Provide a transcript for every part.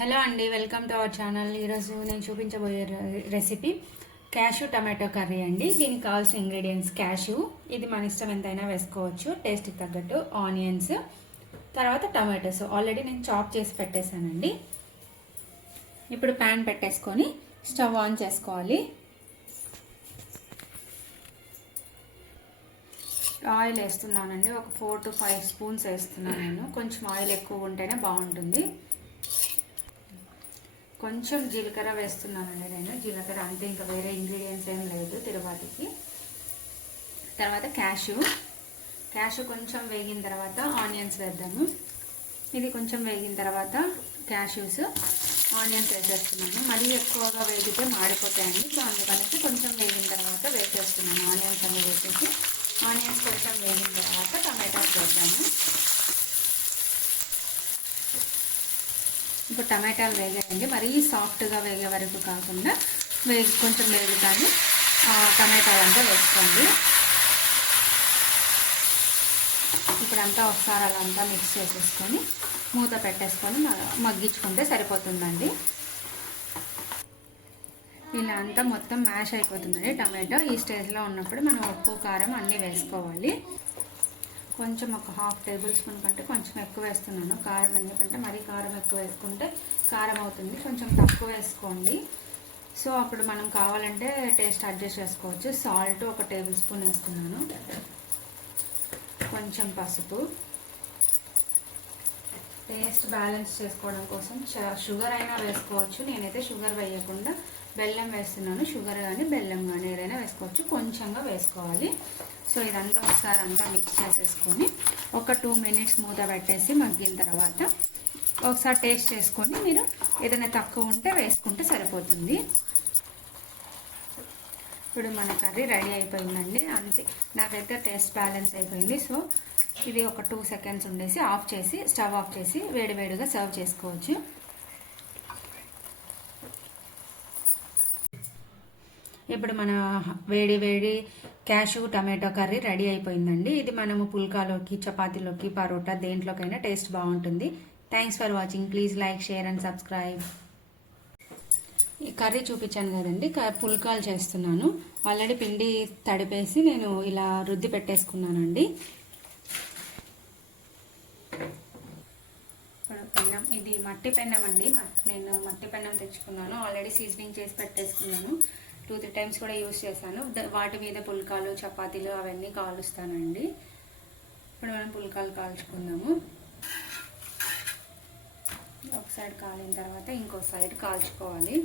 Hello అండి, welcome to our channel. ఈరోజు నేను చూపించబోయే రెసిపీ క్యాష్యూ టమాటో కర్రీ అండి. దీనికి కావాల్సిన ఇంగ్రీడియంట్స్ క్యాష్యూ, ఇది మన ఇష్టం ఎంతైనా వేసుకోవచ్చు, టేస్ట్కి తగ్గట్టు. ఆనియన్స్, తర్వాత టమాటోస్ ఆల్రెడీ నేను చాప్ చేసి పెట్టేశానండి. ఇప్పుడు ప్యాన్ పెట్టేసుకొని స్టవ్ ఆన్ చేసుకోవాలి. ఆయిల్ వేస్తున్నానండి, ఒక 4 to 5 స్పూన్స్ వేస్తున్నాను నేను. కొంచెం ఆయిల్ ఎక్కువ ఉంటేనే బాగుంటుంది. కొంచెం జీలకర్ర వేస్తున్నానండి నేను. జీలకర్ర అంతే, ఇంకా వేరే ఇంగ్రీడియంట్స్ ఏం లేదు తిరువాతికి. తర్వాత క్యాష్యూ కొంచెం వేగిన తర్వాత ఆనియన్స్ వేద్దాము. ఇది కొంచెం వేగిన తర్వాత క్యాష్యూస్, ఆనియన్స్ వేసేస్తున్నాను. మరీ ఎక్కువగా వేగితే మాడిపోతాయండి, సో అందుకనేసి కొంచెం వేగిన తర్వాత వేసేస్తున్నాను. ఆనియన్స్ అన్నీ వేసేసి, ఆనియన్స్ కొంచెం వేగిన తర్వాత టమాటాస్ వేసాను. ఇప్పుడు టమాటాలు వేగాయండి, మరీ సాఫ్ట్గా వేగే వరకు కాకుండా కొంచెం వేగుతాను. టమాటాలు అంతా వేసుకోండి. ఇప్పుడంతా ఒకసారి అలా అంతా మిక్స్ చేసేసుకొని మూత పెట్టేసుకొని మగ్గించుకుంటే సరిపోతుందండి. ఇలా అంతా మొత్తం మ్యాష్ అయిపోతుందండి టమాటో. ఈ స్టేజ్లో ఉన్నప్పుడు మనం ఉప్పు, కారం అన్నీ వేసుకోవాలి. కొంచెం ఒక 1/2 టేబుల్ స్పూన్ కంటే కొంచెం ఎక్కువ వేస్తున్నాను కారం, ఎందుకంటే మరీ కారం ఎక్కువ వేసుకుంటే కారం అవుతుంది. కొంచెం తక్కువ వేసుకోండి. సో అప్పుడు మనం కావాలంటే టేస్ట్ అడ్జస్ట్ చేసుకోవచ్చు. సాల్ట్ 1 టేబుల్ స్పూన్ వేస్తున్నాను. కొంచెం పసుపు, టేస్ట్ బ్యాలెన్స్ చేసుకోవడం కోసం షుగర్ అయినా వేసుకోవచ్చు. నేనైతే షుగర్ వేయకుండా బెల్లం వేస్తున్నాను. షుగర్ కానీ బెల్లం కానీ ఏదైనా వేసుకోవచ్చు, కొంచెంగా వేసుకోవాలి. సో ఇదంతా ఒకసారి అంతా మిక్స్ చేసేసుకొని ఒక 2 minutes మూత పెట్టేసి మగ్గిన తర్వాత ఒకసారి టేస్ట్ చేసుకొని మీరు ఏదైనా తక్కువ ఉంటే వేసుకుంటే సరిపోతుంది. ఇప్పుడు మన కర్రీ రెడీ అయిపోయిందండి. అంతే, నాకైతే టేస్ట్ బ్యాలెన్స్ అయిపోయింది. సో ఇది ఒక 2 seconds ఉండేసి స్టవ్ ఆఫ్ చేసి వేడివేడిగా సర్వ్ చేసుకోవచ్చు. ఇప్పుడు మన వేడి క్యాష్యూ టమాటో కర్రీ రెడీ అయిపోయిందండి. ఇది మనము పుల్కాలోకి, చపాతీలోకి, పరోటా దేంట్లోకైనా టేస్ట్ బాగుంటుంది. Thanks for watching. Please like, share and subscribe. ఈ కర్రీ చూపించాను కదండి, పుల్కాలు చేస్తున్నాను. ఆల్రెడీ పిండి తడిపేసి నేను ఇలా రుద్ది పెట్టేసుకున్నానండి. పెన్నం, ఇది మట్టి పెన్నం అండి. నేను మట్టి పెన్నం తెచ్చుకున్నాను. ఆల్రెడీ సీజనింగ్ చేసి పెట్టేసుకున్నాను. 2-3 times కూడా యూజ్ చేశాను. వాటి మీద పుల్కాలు, చపాతీలు అవన్నీ కాలుస్తానండి. ఇప్పుడు మనం పుల్కాలు కాల్చుకుందాము. ఒక సైడ్ కాలిన తర్వాత ఇంకో సైడ్ కాల్చుకోవాలి.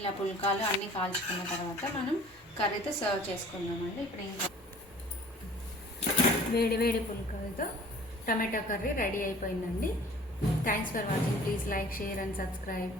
ఇలా పుల్కాలు అన్నీ కాల్చుకున్న తర్వాత మనం కర్రీతో సర్వ్ చేసుకుందామండి. ఇప్పుడు ఇంకా వేడి పుల్కాలతో టమాటో కర్రీ రెడీ అయిపోయిందండి. Thanks for watching. Please like, share and subscribe.